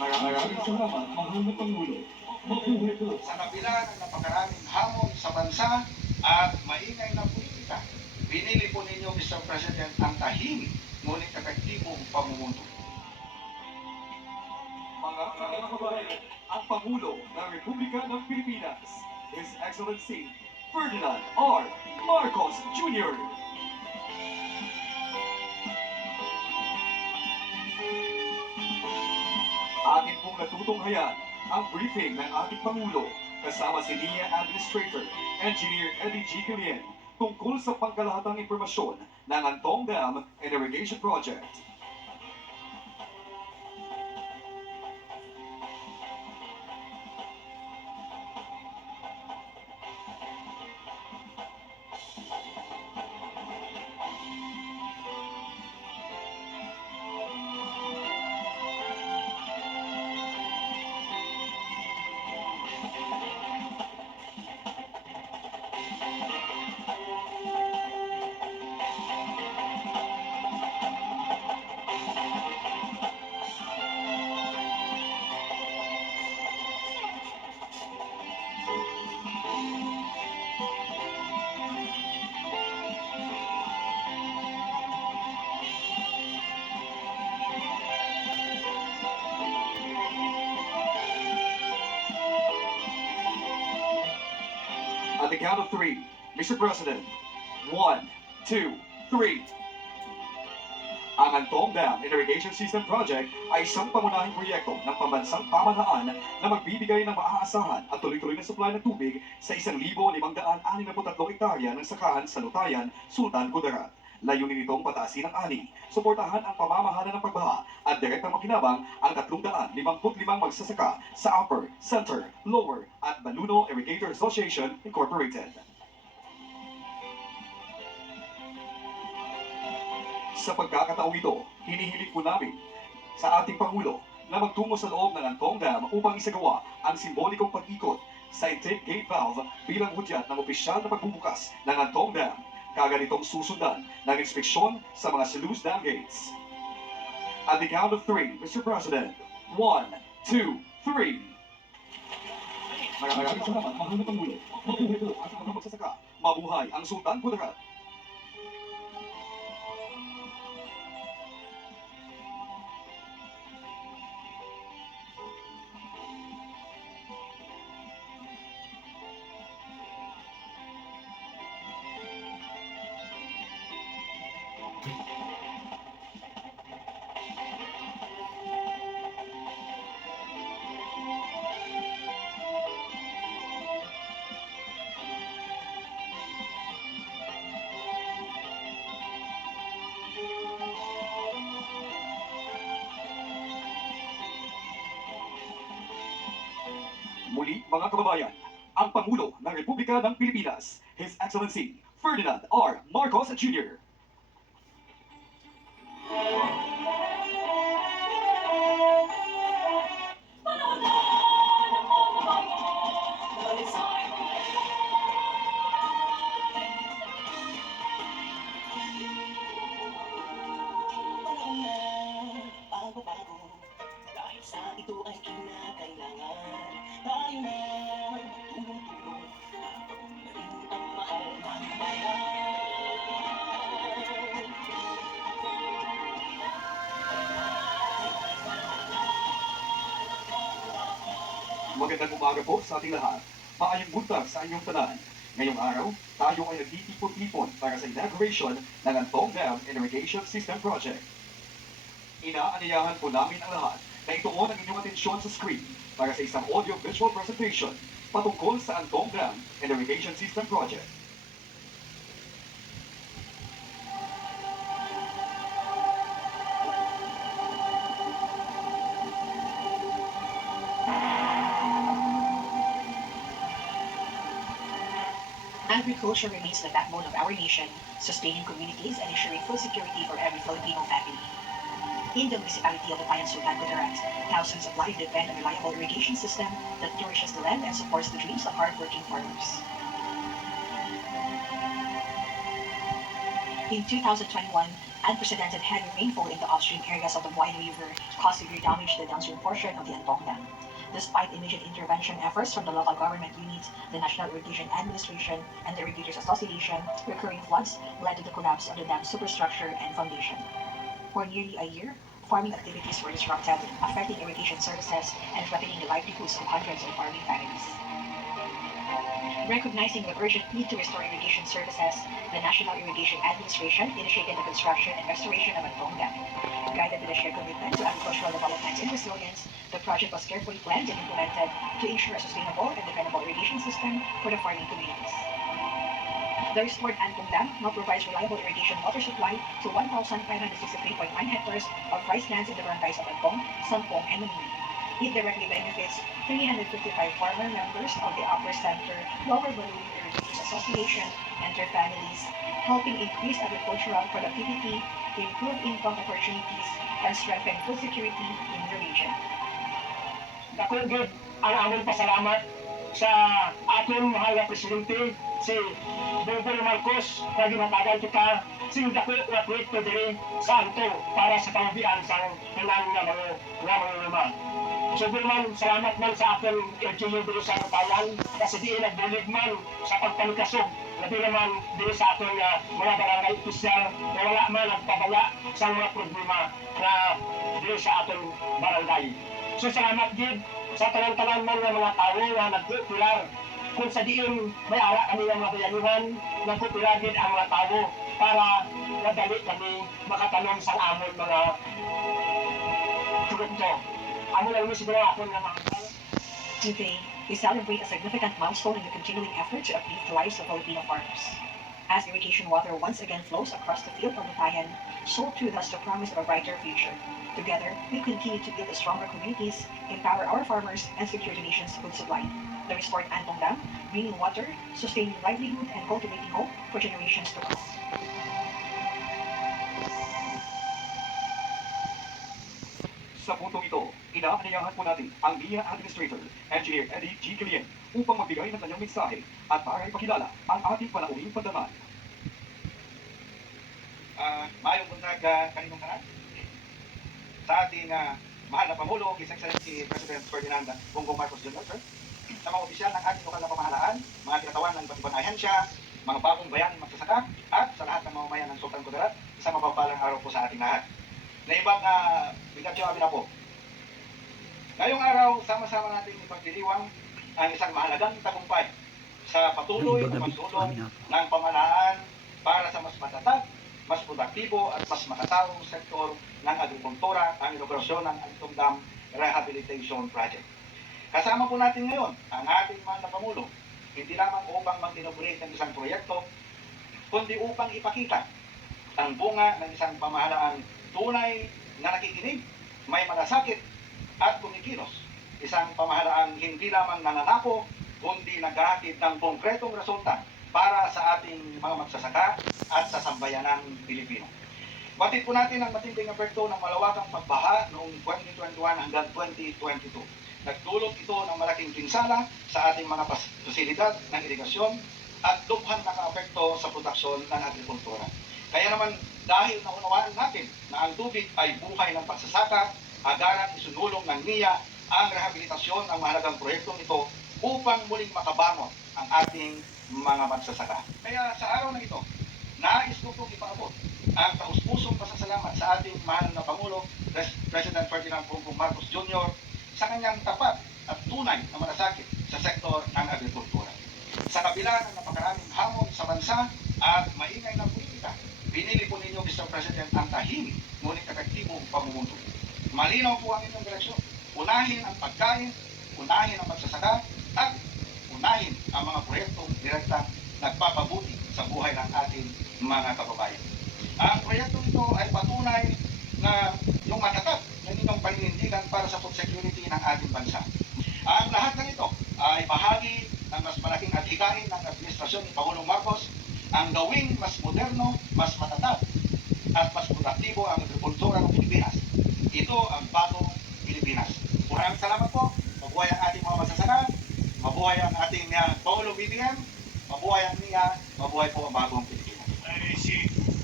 Maraming salamat, mahal na Pangulo. Mabuhay po. Sa kabila ng napakaraming hamon sa bansa at maingay na politika, pinili po ninyo, Mr. President, ang tahimik ngunit epektibong pamumuno. Mga kababayan, ang Pangulo ng Republika ng Pilipinas, His Excellency Ferdinand R. Marcos Jr. Atin pong natutunghayan ang briefing ng ating Pangulo kasama si NIA Administrator, Engineer Eddie G. Killian tungkol sa pangkalahatang impormasyon ng Antong Dam and Irrigation Project. At the count of three, Mr. President, 1, 2, 3. Ang Antong Dam and Irrigation System Project ay isang pangunahing proyekto ng pambansang pamahalaan na magbibigay ng maaasahan at tuloy-tuloy na supply ng tubig sa 1,563 hektarya ng sakahan sa Lutayan, Sultan Kudarat. Layunin nitong pataasin ang ani, suportahan ang pamamahala ng pagbaha at direktang makinabang ang 355 magsasaka sa Upper, Center, Lower at Baluno Irrigator Association Incorporated. Sa pagkakataong ito, hinihiling po namin sa ating Pangulo na magtungo sa loob ng Antong Dam upang isagawa ang simbolikong pag-ikot sa intake gate valve bilang hudyat ng opisyal na pagbubukas ng Antong Dam. Kaganitong susundan ng inspeksyon sa mga sluice dam gates. At the count of three, Mr. President, 1, 2, 3. Maraming salamat, mahal na Pangulo. Mabuhay po ang mga magsasaka. Mabuhay ang Sultan Kudarat. Muli, mga kababayan, ang Pangulo ng Republika ng Pilipinas, His Excellency Ferdinand R. Marcos Jr. Bago-bago, dahil sa ito ay kinakailangan tayo na tumutulong habang narin ang mahal ng bayan. Magandang umaga po sa ating lahat. Maayong buntag sa inyong tanan. Ngayong araw, tayo ay nagtitipon-tipon para sa inauguration ng Antong Dam and Irrigation System Project. Inaanyayahan po namin ang lahat na ituon ang inyong atensyon sa screen para sa isang audio-visual presentation patungkol sa Antong Dam and Irrigation System Project. Agriculture remains the backbone of our nation, sustaining communities and ensuring food security for every Filipino family. In the municipality of Lutayan, Sultan Kudarat, thousands of lives depend on a reliable irrigation system that nourishes the land and supports the dreams of hardworking farmers. In 2021, Unprecedented heavy rainfall in the upstream areas of the Buay River caused severe damage to the downstream portion of the Antong Dam. Despite immediate intervention efforts from the local government units, the National Irrigation Administration, and the Irrigators Association, recurring floods led to the collapse of the dam's superstructure and foundation. For nearly a year, farming activities were disrupted, affecting irrigation services and threatening the livelihoods of hundreds of farming families. Recognizing the urgent need to restore irrigation services, the National Irrigation Administration initiated the construction and restoration of Antong Dam. Guided by the shared commitment to agricultural development and resilience, the project was carefully planned and implemented to ensure a sustainable and dependable irrigation system for the farming communities. The restored Antong Dam now provides reliable irrigation water supply to 1,563.9 hectares of rice lands in the barangays of Antong, Sampong, and Manini. It directly benefits 355 farmer members of the Upper Center Lower Baluwi Irrigators Association and their families, helping increase agricultural productivity, improve income opportunities, and strengthen food security in the region. Dako gid ang aming pasalamat sa ating mahal na presidente si Bongbong Marcos na ginatagal kita sing dako nga proyekto diri sa Antong para sa pamabian sa tanan nga mga luma. So man, salamat man sa ating LGU diri sa bayan kasi di nagbulig man sa pagpanikasog labi naman diri sa ating mga barangay opisyal na wala man nagpabaya sa mga problema na diri sa ating barangay. So salamat gid sa tanan-tanan man nga mga tawo nga nagpilar kung sa diin may ara kami ng mga bayanuhan nagpilar gid ang mga tawo para nadali kami makatanom sa amon mga produkto. Today, we celebrate a significant milestone in the continuing effort to uplift the lives of Filipino farmers. As irrigation water once again flows across the field of Batayan, so too does the promise of a brighter future. Together, we continue to build stronger communities, empower our farmers, and secure the nation's food supply. The restored Antong Dam, bringing water, sustaining livelihood, and cultivating hope for generations to come. Sa puntong ito, inaanyayahan po natin ang NIA Administrator, Engineer Eddie G. Killian, upang magbigay ng kanyang mensahe at para ipakilala ang ating panauhing pandaman. Mayong buntag kaninong kanan sa ating mahal na Pangulo, His Excellency President Ferdinand Bongbong Marcos Jr. Sir, sa mga opisyal ng ating lokal na pamahalaan, mga kinatawan ng iba't ibang ahensya, mga bagong bayaning magsasaka, at sa lahat ng mamamayan ng Sultan Kudarat, isang mapagpalang araw po sa ating lahat. Naibang bigatyo abi na po. Ngayong araw, sama-sama natin ipagdiriwang ang isang mahalagang tagumpay sa patuloy na pagsulong ng pamahalaan para sa mas matatag, mas produktibo at mas makatawang sektor ng agrikultura ang inaugurasyon ng Antong Dam Rehabilitation Project. Kasama po natin ngayon ang ating mga Pangulo, hindi lamang upang mag-inaugurate ng isang proyekto, kundi upang ipakita ang bunga ng isang pamahalaang tunay na nakikinig, may malasakit at kumikilos. Isang pamahalaang hindi lamang nananako, kundi naghahatid ng konkretong resulta para sa ating mga magsasaka at sa sambayanang Pilipino. Batid po natin ang matinding epekto ng malawakang pagbaha noong 2021 hanggang 2022. Nagdulot ito ng malaking pinsala sa ating mga pasilidad ng irigasyon at lubhang nakaapekto sa produksyon ng agrikultura. Kaya naman dahil naunawaan natin na ang tubig ay buhay ng pagsasaka, agaran isunulong ng NIA ang rehabilitasyon ng mahalagang proyektong ito upang muling makabangon ang ating mga magsasaka. Kaya sa araw na ito, nais ko pong ipaabot ang taus-pusong pasasalamat sa ating mahal na Pangulo, President Ferdinand Bongbong Marcos Jr. sa kanyang tapat at tunay na malasakit sa sektor ng agrikultura. Sa kabila ng napakaraming hamon sa bansa at maingay na politika, pinili po ninyo, Mr. President, ang tahimik ngunit epektibong pamumuno. Malinaw po ang inyong direksyon. Unahin ang pagkain, unahin ang magsasaka, at unahin ang mga proyektong direktang nagpapabuti sa buhay ng ating mga kababayan. Ang proyektong ito ay patunay na yung matatag ng inyong paninindigan para sa food security ng ating bansa. Ang lahat ng ito ay bahagi ng mas malaking adhikain ng administrasyon ni Pangulong Marcos ang gawing mas moderno, mas matatag, at mas produktibo ang agrikultura ng Pilipinas. Ito ang bagong Pilipinas. Maraming salamat po. Mabuhay ang ating mga magsasaka, mabuhay ang ating Pangulong BBM, mabuhay ang NIA, mabuhay po ang bagong Pilipinas.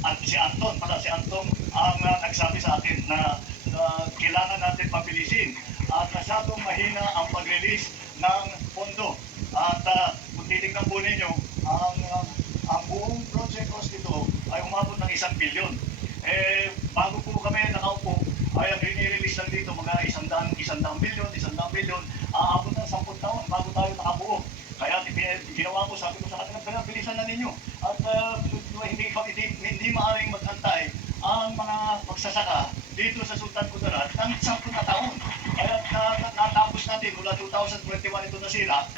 at si Anton ang nagsabi sa atin na kailangan natin pabilisin at masyadong mahina ang pag-release ng pondo. At kung titignan po ninyo, ang buong project cost nito ay umabot ng 1 billion. Bago po kami nakaupo, ay ang rini-release lang dito mga 100 million, aabot ng 10 taon bago tayo nakabuo. Kaya ginawa ko, sabi ko sa kanila, kaya bilisan na ninyo. At hindi maaaring magantay ang mga magsasaka dito sa Sultan Kudarat ng 10 na taon. Kaya natapos natin, mula 2021 ito nasira,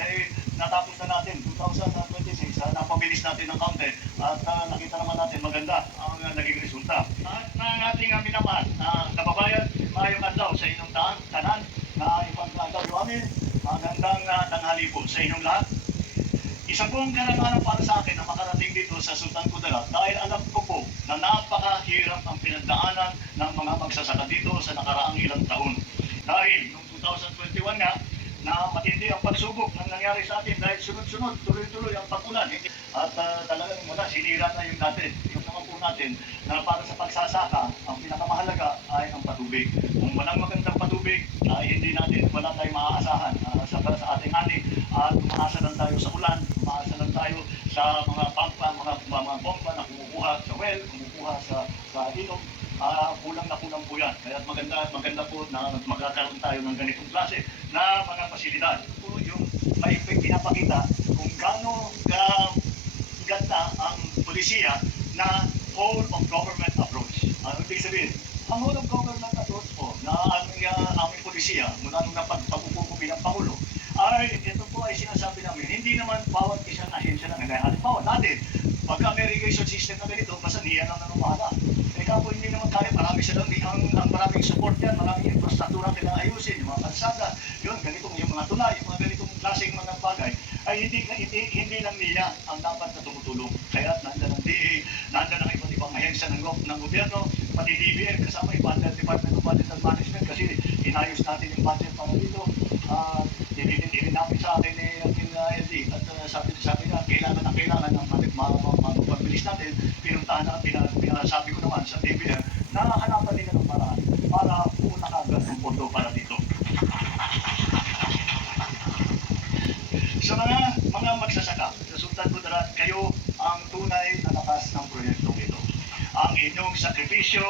natapos na natin 2026, napabilis natin ng kaunti at nakita naman natin maganda ang naging resulta. At ng ating minamahal na kababayan, mayong adlaw sa inyong tanan na ipagkakalaw nyo amin, magandang tanghali po sa inyong lahat. Isa pong karangalan para sa akin na makarating dito sa Sultan Kudarat dahil alam ko po na napakahirap ang pinagdaanan ng mga magsasaka dito sa nakaraang ilang taon. Dahil noong 2021 nga, na matindi ang pagsubok na nangyari sa atin dahil sunod-sunod, tuloy-tuloy ang pag-ulan. At talagang mula, sinira na yung natin, yung naman po natin, na para sa pagsasaka, ang pinakamahalaga ay ang patubig. Kung walang magandang patubig, wala tayong maaasahan sa ating ani, at umaasa lang tayo sa ulan, umaasa lang tayo sa mga pampa, mga bomba na kumukuha sa well, kumukuha sa ilog. Kulang na kulang po yan. Kaya maganda po na magkakaroon tayo ng ganitong klase na mga pasilidad. Po yung may pinapakita kung gaano ganda ang polisiya na whole of government approach. Ano ibig sabihin? Ang whole of government approach po na aming polisiya mula nung napag-upo ko bilang Pangulo ay ito po ay sinasabi namin, hindi naman bawat isang ahensya lang. Halimbawa natin, pagka may irrigation system na ganito, basta niya lang na lumala. Kapo hindi naman kaya, marami silang ang maraming support yan, maraming infrastruktura kailangan ayusin, yung mga kalsada, yung mga tulay, yung mga ganitong klaseng mga bagay, ay hindi lang niya ang dapat na tumutulong. Kaya nandiyan ang DA, nandiyan ang iba't ibang ahensya ng gobyerno, pati DBM, kasama yung Department of Budget and Management, kasi inayos natin yung budget para dito. Ininapit sa akin ni LD, at sabi na, kailangan ng mapagbilis natin, pinuntahan na, sabi ko naman sa DBM, na hanapan nila ng paraan para pumunta agad ng pondo para dito. Sa mga magsasaka sa Sultan Kudarat, kayo ang tunay na lakas ng proyektong ito. Ang inyong sakripisyo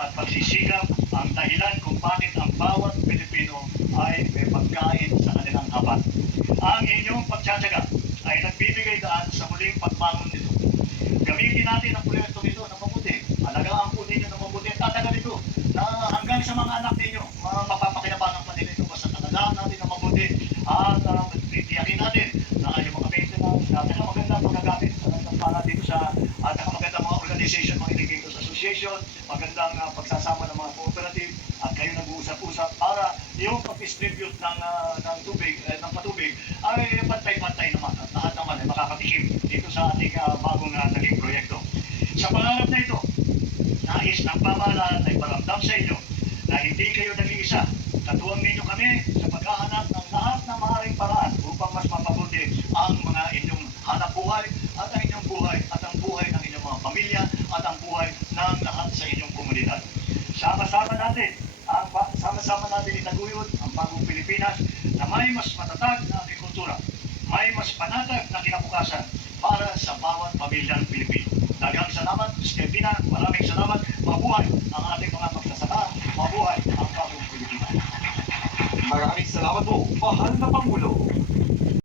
at pagsisikap ang dahilan kung bakit ang bawat Pilipino ay may pagkain sa kanilang habat. Ang inyong pagtsatsaga ay nagbibigay daan sa muling pagbangon nito. Gamitin natin ang proyektong ito na mabuti. Alagaan po ninyo na mabuti at tatagal ito na hanggang sa mga anak ninyo, mapapakinabangan pa nila ito basta talagaan natin na mabuti at tiyakin natin na yung mga maintenance, magandang pagkagamit para dito sa magandang mga organization, mga indicators association, magandang pagsasama ng mga cooperative at kayo nag-uusap-usap para yung pag-distribute ng patubig ay pantay-pantay naman at lahat naman ay makakatikim dito sa ating bagong naging proyekto. Sa pangarap na ito, nais ng pamahalaan ay paramdam sa inyo na hindi kayo nag-iisa. Katuwang ninyo kami sa paghahanap ng lahat ng maaaring paraan upang mas mapabuti ang mga inyong hanap buhay at ang inyong buhay at ang buhay ng inyong mga pamilya at ang buhay ng lahat sa inyong komunidad. Sama-sama natin itaguyod ang bagong Pilipinas na may mas matatag na agrikultura, may mas panatag na kinabukasan para sa bawat pamilyang Pilipino. Daghang salamat, Stepina, maraming salamat. Mabuhay ang ating mga magsasaka, mabuhay ang bagong Pilipinas. Maraming salamat po, mahal na Pangulo.